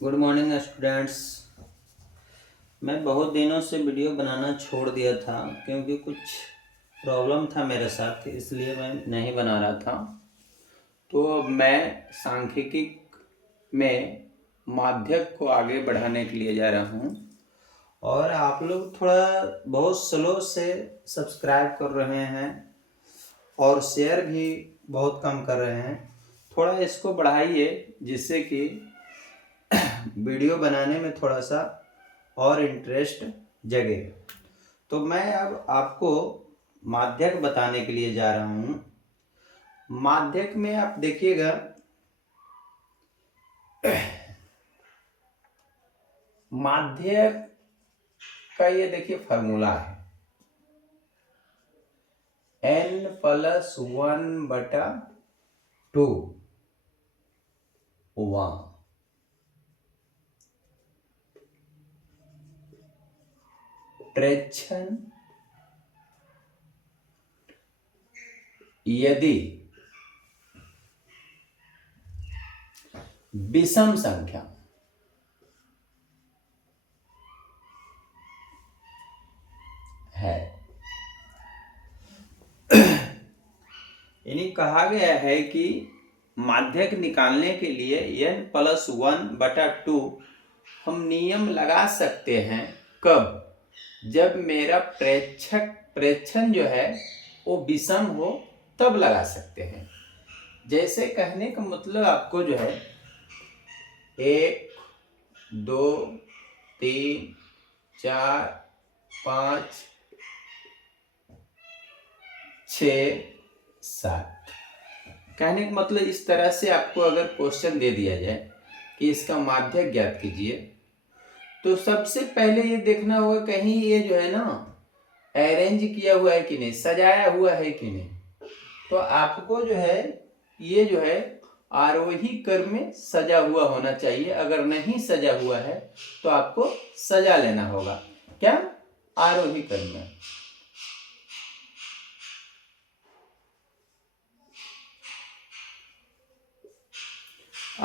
Good morning students. मैं बहुत दिनों से वीडियो बनाना छोड़ दिया था क्योंकि कुछ प्रॉब्लम था मेरे साथ, इसलिए मैं नहीं बना रहा था। तो अब मैं सांख्यिकी में माध्यक को आगे बढ़ाने के लिए जा रहा हूँ और आप लोग थोड़ा बहुत स्लो से सब्सक्राइब कर रहे हैं और शेयर भी बहुत कम कर रहे हैं। थोड़ा इसको बढ़ाइए जिससे कि वीडियो बनाने में थोड़ा सा और इंटरेस्ट जगे। तो मैं अब आपको माध्यक बताने के लिए जा रहा हूँ। माध्यक में आप देखिएगा, माध्यक का ये देखिए फॉर्मूला है n+1/2 प्रेक्षण यदि विषम संख्या है, यानी कहा गया है कि माध्यक निकालने के लिए n+1/2 हम नियम लगा सकते हैं। कब? जब मेरा प्रेक्षण जो है वो विषम हो तब लगा सकते हैं। जैसे कहने का मतलब आपको जो है 1 2 3 4 5 6 7, कहने का मतलब इस तरह से आपको अगर क्वेश्चन दे दिया जाए कि इसका माध्यक ज्ञात कीजिए, तो सबसे पहले ये देखना होगा कहीं ये जो है ना अरेंज किया हुआ है कि नहीं, सजाया हुआ है कि नहीं। तो आपको जो है ये जो है आरोही क्रम में सजा हुआ होना चाहिए। अगर नहीं सजा हुआ है तो आपको सजा लेना होगा। क्या? आरोही क्रम में।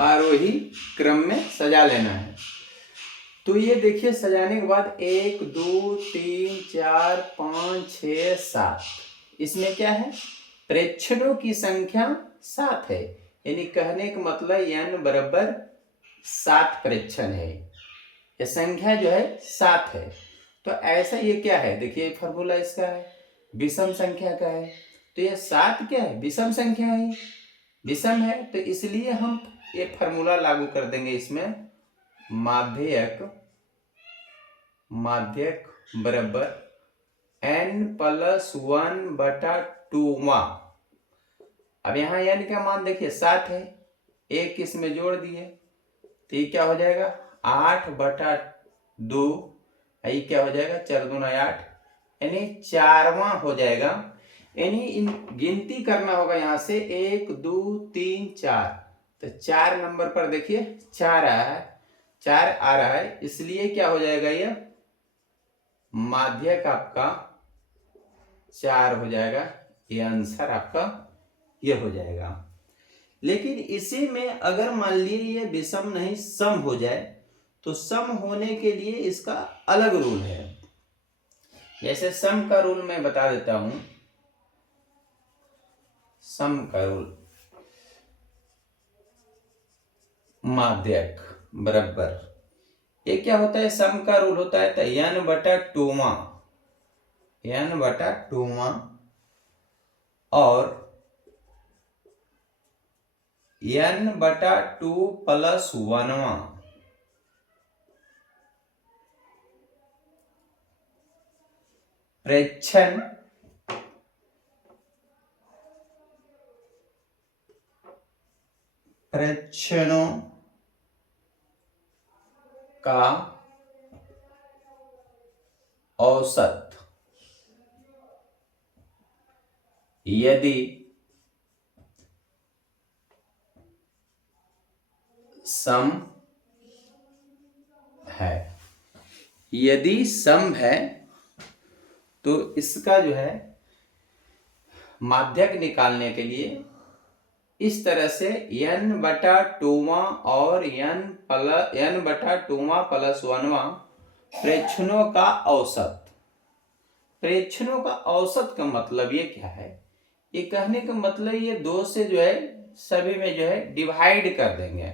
आरोही क्रम में सजा लेना है। तो ये देखिए सजाने के बाद 1 2 3 4 5 6 7, इसमें क्या है? प्रेक्षणों की संख्या 7 है, यानी कहने का मतलब n=7 प्रेक्षण है। ये संख्या जो है 7 है। तो ऐसा ये क्या है, देखिए फॉर्मूला इसका है, विषम संख्या का है। तो ये 7 क्या है? विषम संख्या है, विषम है। तो इसलिए हम ये फॉर्मूला लागू कर देंगे इसमें, माध्यक बराबर n+1/2। अब यहाँ n का मान देखिए 7 है, एक इसमें जोड़ दिए तो ये क्या हो जाएगा 8/2। ये क्या हो जाएगा 4 दूना 8, यानी 4वां हो जाएगा। यानी इन गिनती करना होगा यहाँ से 1 2 3 4। तो 4 नंबर पर देखिए 4 आया है, 4 आ रहा है, इसलिए क्या हो जाएगा ये माध्यक आपका 4 हो जाएगा। ये आंसर आपका ये हो जाएगा। लेकिन इसी में अगर मान लीजिए ये विषम नहीं सम हो जाए तो सम होने के लिए इसका अलग रूल है। जैसे सम का रूल मैं बता देता हूं। सम का रूल, माध्यक बराबर, ये क्या होता है? सम का रूल होता है तो n/2 और n/2+1 प्रेक्षणों का औसत यदि सम है, यदि सम है तो इसका जो है माध्यक निकालने के लिए इस तरह से n/2वां और n/2वां प्लस 1वां प्रेक्षणों का औसत। प्रेक्षणों का औसत का मतलब ये क्या है? ये कहने का मतलब ये दो से जो है सभी में जो है डिवाइड कर देंगे,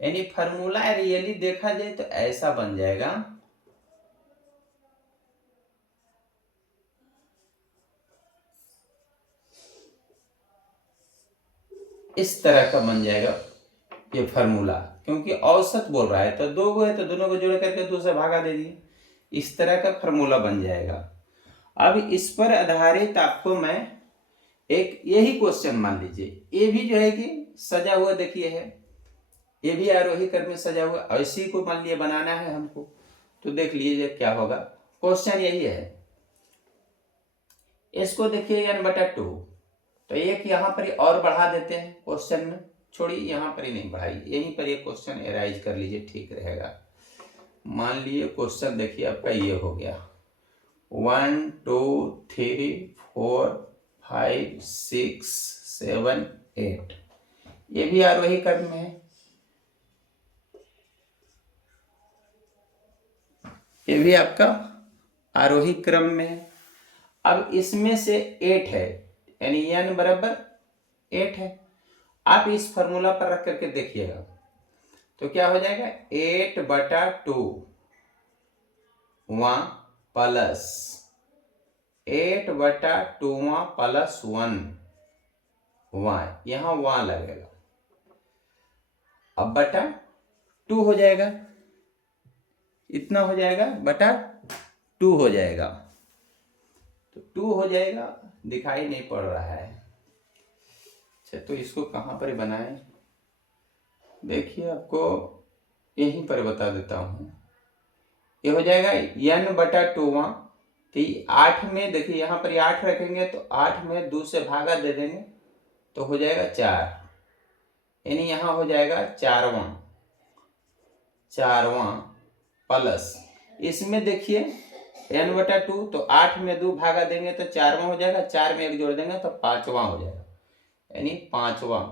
यानी फॉर्मूला रियली देखा जाए तो ऐसा बन जाएगा, इस तरह का बन जाएगा ये फॉर्मूला, क्योंकि औसत बोल रहा है तो दो गो है तो दोनों को जोड़ करके 2 से भागा दे दिए, इस तरह का फॉर्मूला बन जाएगा। अब इस पर आधारित आपको मैं एक यही क्वेश्चन मान लीजिए, ये भी जो है कि सजा हुआ देखिए है, ये भी आरोही क्रम में सजा हुआ, ऐसे को मान लिया बनाना है हमको, तो देख लीजिए क्या होगा। क्वेश्चन यही है, इसको देखिए n/2, तो एक यहाँ पर और बढ़ा देते हैं क्वेश्चन में, छोड़िए यहाँ पर ही नहीं बढ़ाइए, यहीं पर ये क्वेश्चन एराइज कर लीजिए, ठीक रहेगा। मान लिए क्वेश्चन देखिए आपका ये हो गया 1 2 3 4 5 6 7 8, ये भी आरोही क्रम में है, ये भी आपका आरोही क्रम में है। अब इसमें से 8 है, यानी n बराबर 8 है। आप इस फॉर्मूला पर रख करके देखिएगा तो क्या हो जाएगा, 8/2 वहां प्लस 8/2 प्लस 1 वहां, यहां वहां लगेगा, अब बटा 2 हो जाएगा, इतना हो जाएगा बटा 2 हो जाएगा, तो 2 हो जाएगा, दिखाई नहीं पड़ रहा है। अच्छा, तो इसको कहां पर बनाएं, देखिए आपको यहीं पर बता देता हूं, ये हो जाएगा n/2, तो 8 में देखिए यहाँ पर 8 रखेंगे तो 8 में 2 से भागा दे देंगे तो हो जाएगा 4, यानी यहाँ हो जाएगा 4वां प्लस, इसमें देखिए n/2, तो 8 में 2 भागा देंगे तो 4वां हो जाएगा, 4 में 1 जोड़ देंगे तो 5वां हो जाएगा, यानी 5वां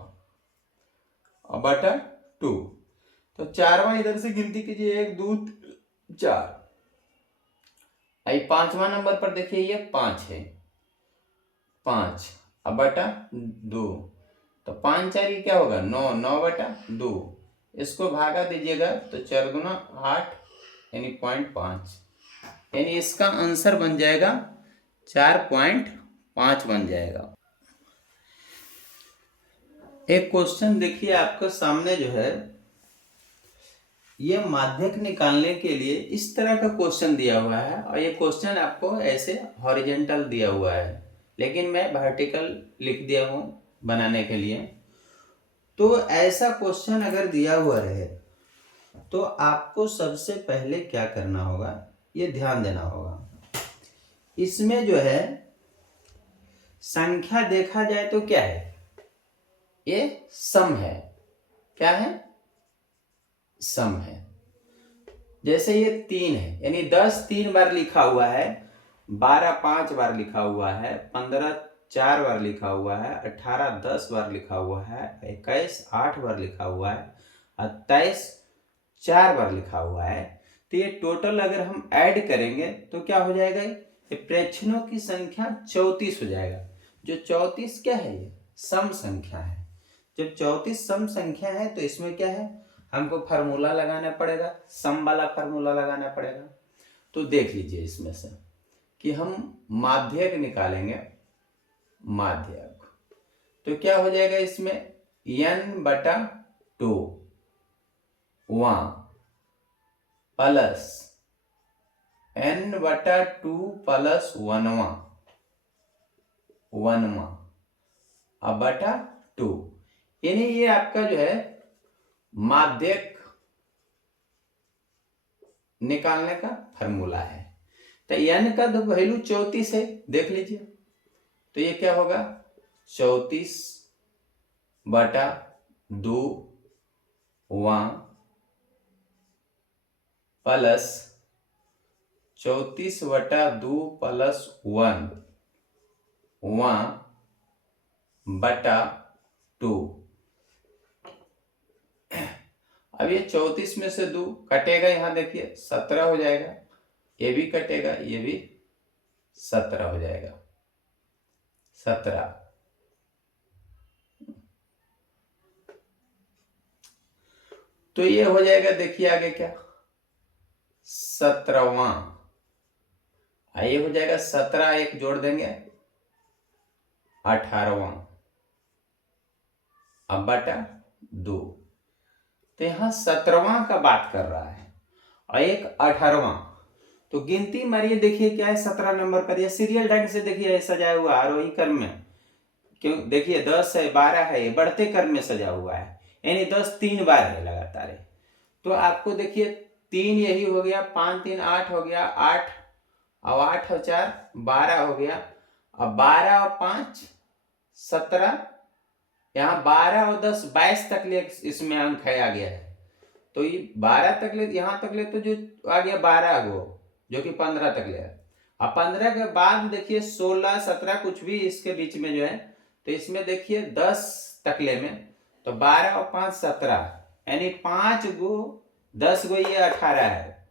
बटा 2, तो 4वां इधर से गिनती कीजिए, 1 2 4, आई 5वां नंबर पर देखिए ये 5 है, 5 अब बटा 2, तो 5 4 ये क्या होगा 9, 9/2, इसको भागा दीजिएगा तो 4 दूना 8, यानी 0.5, यानी इसका आंसर बन जाएगा 4.5 बन जाएगा। एक क्वेश्चन देखिए आपके सामने जो है, ये माध्यक निकालने के लिए इस तरह का क्वेश्चन दिया हुआ है, और ये क्वेश्चन आपको ऐसे हॉरिजेंटल दिया हुआ है, लेकिन मैं वर्टिकल लिख दिया हूँ बनाने के लिए। तो ऐसा क्वेश्चन अगर दिया हुआ रहे तो आपको सबसे पहले क्या करना होगा, ये ध्यान देना होगा। इसमें जो है संख्या देखा जाए तो क्या है, ये सम है, क्या है, सम है। जैसे ये 3 है, यानी 10 3 बार लिखा हुआ है, 12 5 बार लिखा हुआ है, 15 4 बार लिखा हुआ है, 18 10 बार लिखा हुआ है, 21 8 बार लिखा हुआ है, 27 4 बार लिखा हुआ है। तो ये टोटल अगर हम ऐड करेंगे तो क्या हो जाएगा, ये प्रेक्षणों की संख्या 34 हो जाएगा। जो 34 क्या है, ये सम संख्या है। जब 34 सम संख्या है तो इसमें क्या है, हमको फार्मूला लगाना पड़ेगा, सम वाला फार्मूला लगाना पड़ेगा। तो देख लीजिए इसमें से कि हम माध्यक निकालेंगे, माध्यक तो क्या हो जाएगा, इसमें n/2 वहां प्लस n/2 प्लस 1वां अब बटा 2, यानी ये आपका जो है माध्यक निकालने का फार्मूला है। तो n का वैल्यू 34 है, देख लीजिए, तो ये क्या होगा 34/2 प्लस 34/2 प्लस 1 बटा 2। अब ये 34 में से 2 कटेगा, यहां देखिए 17 हो जाएगा, ये भी कटेगा, ये भी 17 हो जाएगा, 17। तो ये हो जाएगा, देखिए आगे क्या, 17वां। ये हो जाएगा 17, एक जोड़ देंगे 18वां, अब बटा 2। तो यहां 17वां का बात कर रहा है और एक 18वां। तो गिनती मारिए, देखिए क्या है, 17 नंबर पर, यह सीरियल ढंग से देखिए सजाया हुआ आरोही क्रम में। क्यों, देखिए 10 है, 12 है, ये बढ़ते क्रम में सजा हुआ है, यानी 10 3 बार है लगातार है। तो आपको देखिए 3 यही हो गया, 5 3 8 हो गया, 8, अब 8 और 4 12 हो गया, अब 12 और 5 17, यहाँ 12 और 10 22 तक ले इसमें अंक है आ गया है। तो ये 12 तक ले, यहां तक ले तो जो आ गया 12 गो, जो कि 15 तक ले। अब 15 के बाद देखिए 16 17 कुछ भी इसके बीच में जो है, तो इसमें देखिए 10 तकले में, तो 12 और 5 17, यानी 5 गो 10 गो ये 18 है,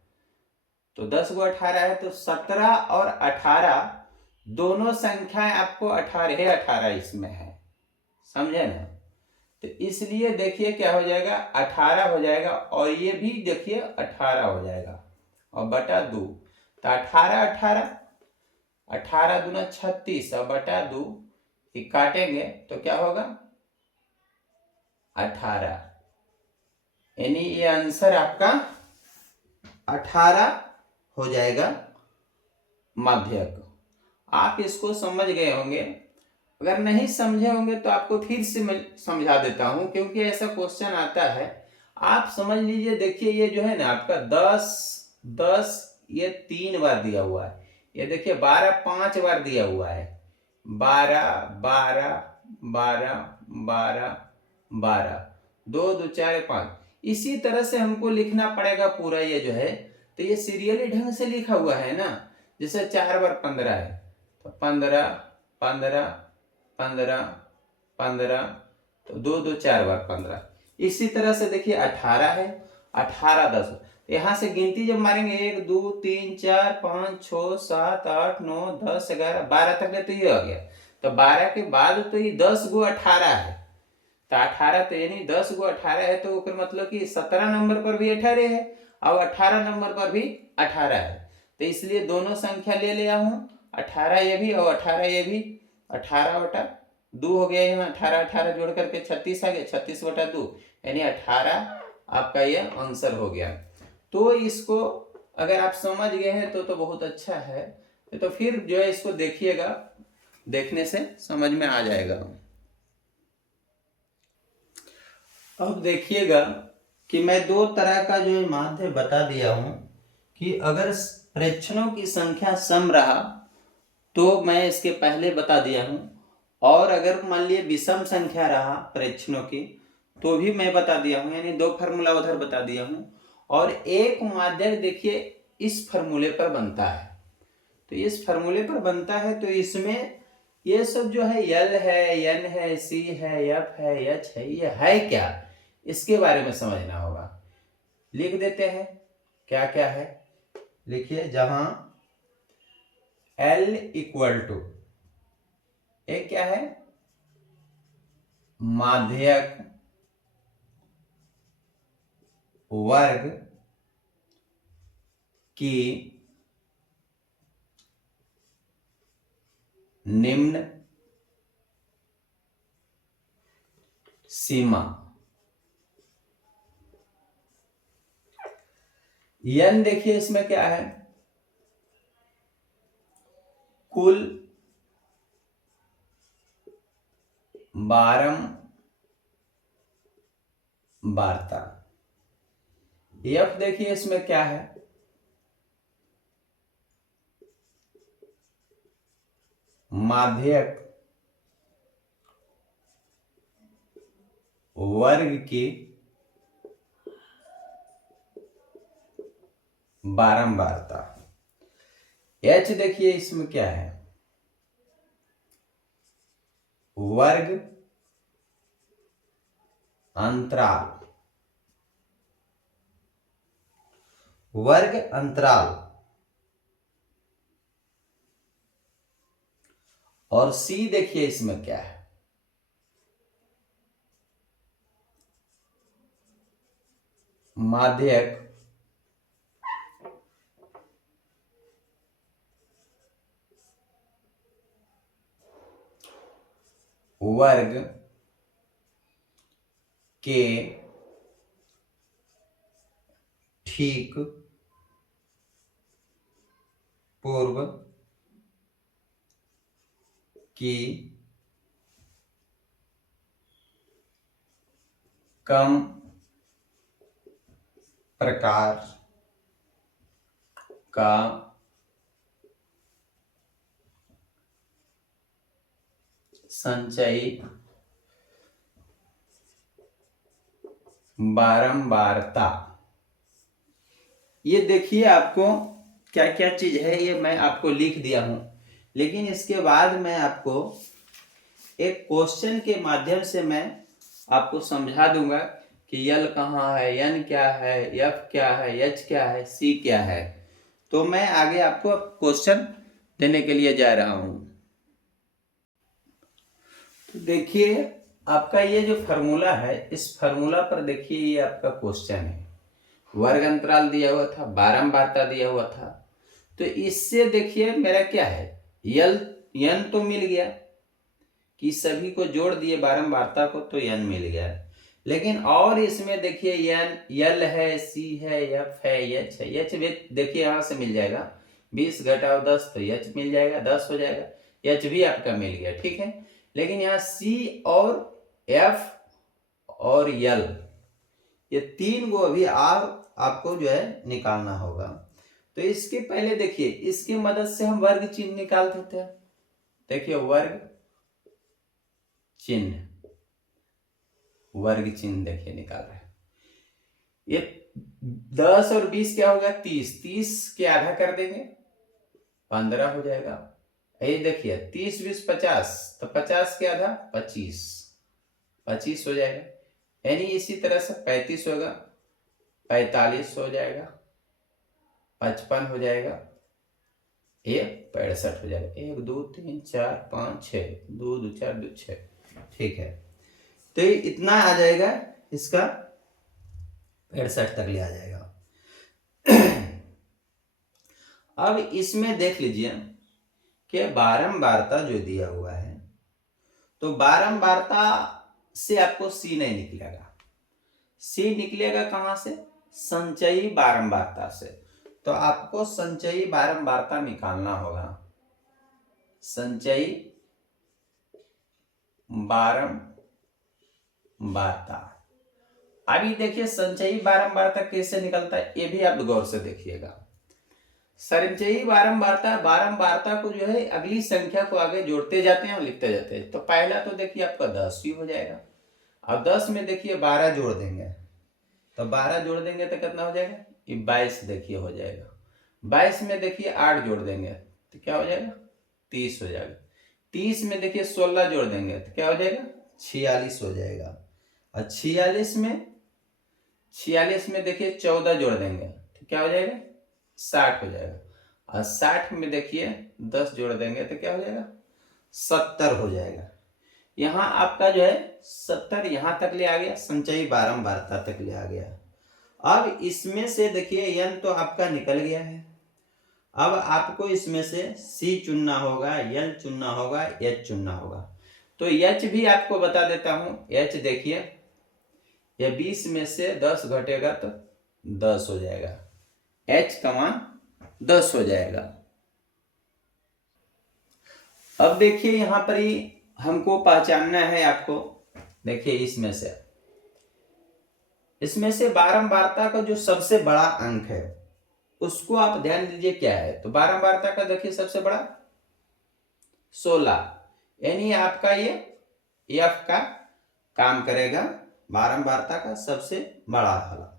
तो 10 गो 18 है, तो 17 और 18 दोनों संख्याएं आपको 18 18 इसमें है, समझे ना। तो इसलिए देखिए क्या हो जाएगा, 18 हो जाएगा, और ये भी देखिए 18 हो जाएगा, और बटा 2। तो 18 18, 18 दूना 36, और बटा 2, ये काटेंगे तो क्या होगा 18, यानी ये आंसर आपका 18 हो जाएगा माध्यक। आप इसको समझ गए होंगे, अगर नहीं समझे होंगे तो आपको फिर से मैं समझा देता हूं, क्योंकि ऐसा क्वेश्चन आता है। आप समझ लीजिए, देखिए ये जो है ना आपका 10 10 ये 3 बार दिया हुआ है, ये देखिए 12 5 बार दिया हुआ है, 12 12 12 12 12, 2 2 4 5, इसी तरह से हमको लिखना पड़ेगा पूरा ये जो है। तो ये सीरियली ढंग से लिखा हुआ है ना, जैसे 4 बार 15 है, तो 15 15 15 15, तो 2 2 4 बार 15, इसी तरह से देखिए 18 है, 18 10, तो यहां से गिनती जब मारेंगे 1 2 3 4 5 6 7 8 9 10 11 12 तक ले, तो ये आ गया। तो 12 के बाद तो ये 10 गो 18 है, तो 18, तो यानी 10 गो 18 है, तो फिर मतलब कि 17 नंबर पर भी 18 है, और 18 नंबर पर भी 18 है। तो इसलिए दोनों संख्या ले लिया हूं, 18 ये भी और 18 ये भी, 18 बटा 2 हो गया, यहाँ 18 18 जोड़ करके 36 आ गया, 36 बटा 2, यानी 18 आपका ये आंसर हो गया। तो इसको अगर आप समझ गए हैं तो बहुत अच्छा है। तो फिर जो है इसको देखिएगा, देखने से समझ में आ जाएगा। अब देखिएगा कि मैं 2 तरह का जो माध्य बता दिया हूं, कि अगर प्रेक्षणों की संख्या सम रहा तो मैं इसके पहले बता दिया हूं, और अगर मान लिए विषम संख्या रहा प्रेक्षणों की तो भी मैं बता दिया हूं, यानी 2 फार्मूला उधर बता दिया हूं। और एक माध्यक देखिए इस फार्मूले पर बनता है, तो इस फार्मूले पर बनता है, तो इसमें ये सब जो है L है, N है, C है, F है, H है, ये है क्या, इसके बारे में समझना होगा। लिख देते हैं क्या क्या है, लिखिए, जहां L इक्वल टू, एक क्या है, माध्यक वर्ग की निम्न सीमा। n देखिए इसमें क्या है, कुल बारंबारता। f देखिए इसमें क्या है, माध्यक वर्ग की बारंबारता। h देखिए इसमें क्या है, वर्ग अंतराल, वर्ग अंतराल। और सी देखिए इसमें क्या है, माध्यक, वर्ग के ठीक पूर्व की कम प्रकार का संचयी बारंबारता। ये देखिए आपको क्या क्या चीज है, ये मैं आपको लिख दिया हूं, लेकिन इसके बाद मैं आपको एक क्वेश्चन के माध्यम से मैं आपको समझा दूंगा कि यल कहाँ है, एन क्या है, एफ क्या है, एच क्या है, सी क्या है। तो मैं आगे आपको क्वेश्चन देने के लिए जा रहा हूं। तो देखिए आपका ये जो फार्मूला है, इस फार्मूला पर देखिए ये आपका क्वेश्चन है। वर्ग अंतराल दिया हुआ था, बारंबारता दिया हुआ था। तो इससे देखिए मेरा क्या है, यल एन तो मिल गया कि सभी को जोड़ दिए बारंबारता को, तो एन मिल गया। लेकिन और इसमें देखिए एन, यल है, सी है, एफ है, एच है। एच देखिए यहां से मिल जाएगा, 20 घटाओ 10 तो एच मिल जाएगा, 10 हो जाएगा। एच भी आपका मिल गया, ठीक है। लेकिन यहाँ सी और एफ और यल, ये तीन को अभी आपको जो है निकालना होगा। तो इसके पहले देखिए इसकी मदद से हम वर्ग चिन्ह निकाल देते हैं। देखिए वर्ग चिन्ह, वर्ग चिन्ह देखिए निकाल रहे हैं। ये 10 और 20 क्या होगा, 30, 30 के आधा कर देंगे 15 हो जाएगा। ये देखिए 30 20 50, तो 50 के आधा 25, 25 हो जाएगा। यानी इसी तरह से 35 होगा, 45 हो जाएगा, 55 हो जाएगा, ये 65 हो जाएगा। 1 2 3 4 5 6, 2 2 4 2 6, ठीक है। तो इतना आ जाएगा, इसका 65 तक ले आ जाएगा। अब इसमें देख लीजिए कि बारंबारता जो दिया हुआ है, तो बारंबारता से आपको सी नहीं निकलेगा। सी निकलेगा कहां से, संचयी बारंबारता से। तो आपको संचयी बारंबारता निकालना होगा। संचयी बारंबारता, अभी देखिए संचयी बारंबारता कैसे निकलता है, ये भी आप गौर से देखिएगा। संचयी बारंबारता, बारंबारता को जो है अगली संख्या को आगे जोड़ते जाते हैं और लिखते जाते हैं। तो पहला तो देखिए आपका 10 ही हो जाएगा। अब 10 में देखिए 12 जोड़ देंगे, तो 12 जोड़ देंगे तो कितना हो जाएगा, ये 22 देखिए हो जाएगा। 22 में देखिए 8 जोड़ देंगे तो क्या हो जाएगा, 30 हो जाएगा। 30 में देखिए 16 जोड़ देंगे तो क्या हो जाएगा, 46 हो जाएगा। और 46 में देखिए 14 जोड़ देंगे तो क्या हो जाएगा, 60 हो जाएगा। और 60 में देखिए 10 जोड़ देंगे तो क्या हो जाएगा, 70 हो जाएगा। यहाँ आपका जो है 70 यहाँ तक ले आ गया, संचयी बारंबारता तक ले आ गया। अब इसमें से देखिए एन तो आपका निकल गया है। अब आपको इसमें से सी चुनना होगा, एल चुनना होगा, एच चुनना होगा। तो एच भी आपको बता देता हूं। एच देखिए ये 20 में से 10 घटेगा तो 10 हो जाएगा, एच का मान 10 हो जाएगा। अब देखिए यहां पर ही हमको पहचानना है आपको। देखिए इसमें से बारंबारता का जो सबसे बड़ा अंक है उसको आप ध्यान दीजिए क्या है। तो बारंबारता का देखिए सबसे बड़ा 16, यानी आपका ये एफ का काम करेगा, बारंबारता का सबसे बड़ा वाला।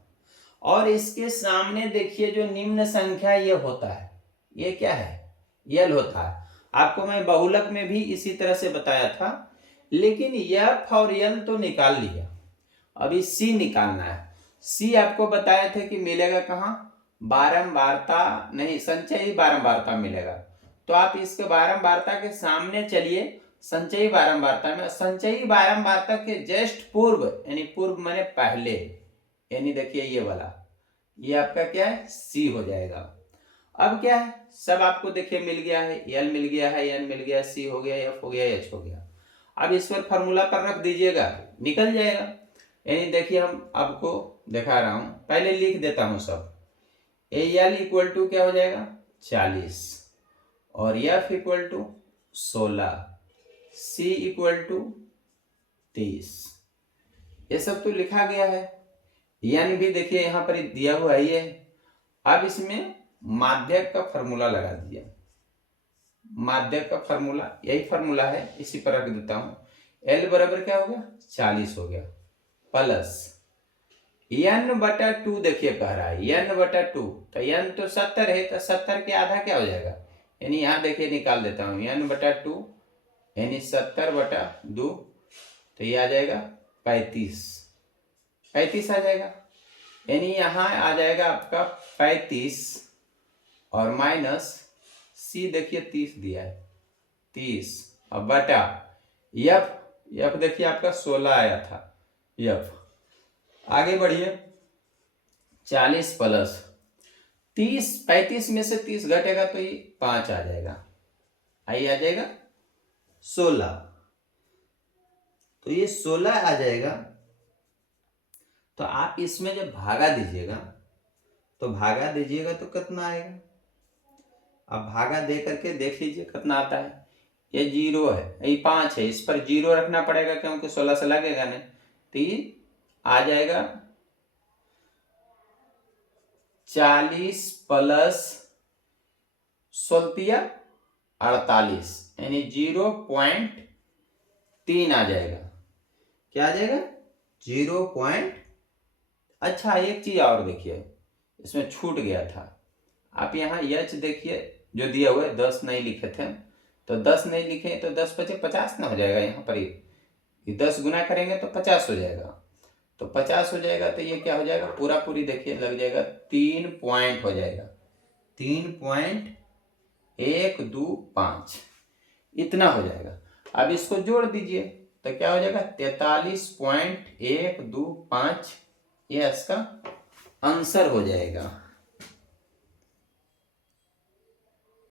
और इसके सामने देखिए जो निम्न संख्या ये होता है, ये क्या है, यल होता है। आपको मैं बहुलक में भी इसी तरह से बताया था, लेकिन एफ और यल तो निकाल लिया। अभी सी निकालना है। सी आपको बताए थे कि मिलेगा कहाँ, बारंबारता नहीं, संचयी बारंबारता मिलेगा। तो आप इसके बारंबारता के सामने चलिए, संचयी बारंबारता में, संचयी बारंबारता के जस्ट पूर्व, यानी पूर्व माने पहले, यानी देखिए ये वाला, ये आपका क्या है, सी हो जाएगा। अब क्या है, सब आपको देखिए मिल गया है, एल मिल गया है, एन मिल गया, सी हो गया, एफ हो गया, एच हो गया। अब इस पर फॉर्मूला पर रख दीजिएगा, निकल जाएगा। यानी देखिए हम आपको दिखा रहा हूं, पहले लिख देता हूं सब। ए एल इक्वल टू क्या हो जाएगा, 40, और F equal to 16, C equal to 30। ये सब तो लिखा गया है। यानी भी देखिए यहां पर दिया हुआ है ये। अब इसमें माध्यक का फॉर्मूला लगा दिया। माध्यक का फॉर्मूला यही फॉर्मूला है, इसी पर रख देता हूं। एल बराबर क्या हो गया, 40 हो गया, प्लस n/2 देखिए कह रहा है n/2, तो n तो 70 है, तो 70 के आधा क्या हो जाएगा, यानी यहां देखिए निकाल देता हूं, n/2 यानी 70/2, तो ये आ जाएगा 35 आ जाएगा। यानी यहां आ जाएगा आपका 35 और माइनस सी देखिए 30 दिया है, 30 और बटा एफ देखिए आपका 16 आया था एफ। आगे बढ़िए, 40 प्लस 30, 35 में से 30 घटेगा तो ये 5 आ जाएगा, आई आ जाएगा 16, तो ये 16 आ जाएगा। तो आप इसमें जब भागा दीजिएगा तो कितना आएगा, अब भागा दे करके देख लीजिए कितना आता है। ये 0 है, ये 5 है, इस पर 0 रखना पड़ेगा क्योंकि 16 से लगेगा नहीं, तो ये आ जाएगा 40 प्लस 16 48, यानी 0.3 आ जाएगा। क्या आ जाएगा, 0. अच्छा एक चीज और देखिए, इसमें छूट गया था, आप यहाँ एच देखिए जो दिया हुआ है, 10 नहीं लिखे थे, तो 10 नहीं लिखे तो 10 × 50 ना हो जाएगा, यहाँ पर ये 10 गुना करेंगे तो 50 हो जाएगा, तो 50 हो जाएगा, तो ये क्या हो जाएगा, पूरा पूरी देखिए लग जाएगा 3 पॉइंट हो जाएगा, 3.125 इतना हो जाएगा। अब इसको जोड़ दीजिए तो क्या हो जाएगा, 43.125, ये इसका आंसर हो जाएगा।